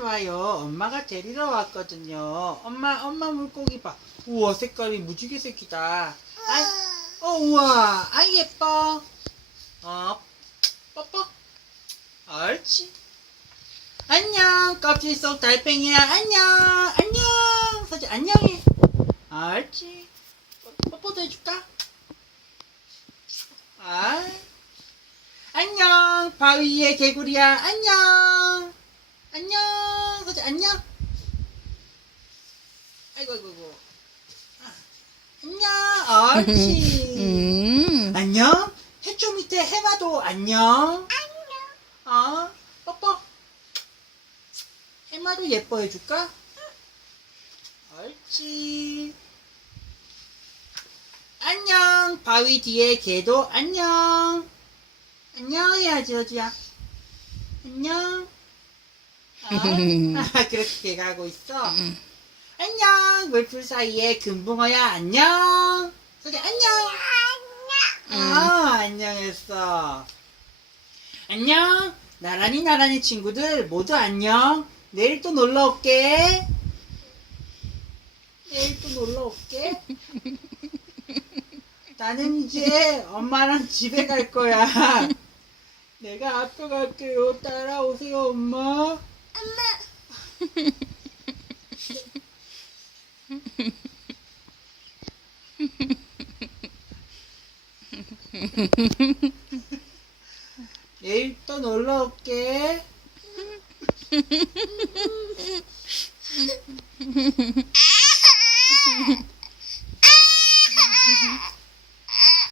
좋아요. 엄마가 데리러 왔거든요. 엄마, 엄마 물고기 봐. 우와, 색깔이 무지개 색이다. 아이, 어, 우와, 아, 예뻐. 어, 뽀뽀. 옳지. 안녕, 껍질 속 달팽이야. 안녕, 안녕. 서지, 안녕해. 옳지. 뽀뽀도 해줄까? 아, 안녕, 바위 위에 개구리야. 안녕. 안녕, 서지, 안녕. 아이고, 아이고, 아이고. 아, 안녕, 옳지. 음. 안녕. 해초 밑에 해마도 안녕. 안녕. 어, 뽀뽀. 해마도 예뻐해 줄까? 옳지. 안녕. 바위 뒤에 개도 안녕. 안녕 해야지, 어지야. 안녕. 어? 그렇게 개가 하고 있어. 음. 안녕. 물풀 사이에 금붕어야 안녕. 소리 안녕. 아, 안녕했어. 안녕. 나란히 나란히 친구들 모두 안녕. 내일 또 놀러 올게. 내일 또 놀러 올게. 나는 이제 엄마랑 집에 갈 거야. 내가 앞에 갈게요. 따라오세요, 엄마. 내일 또 놀러 올게.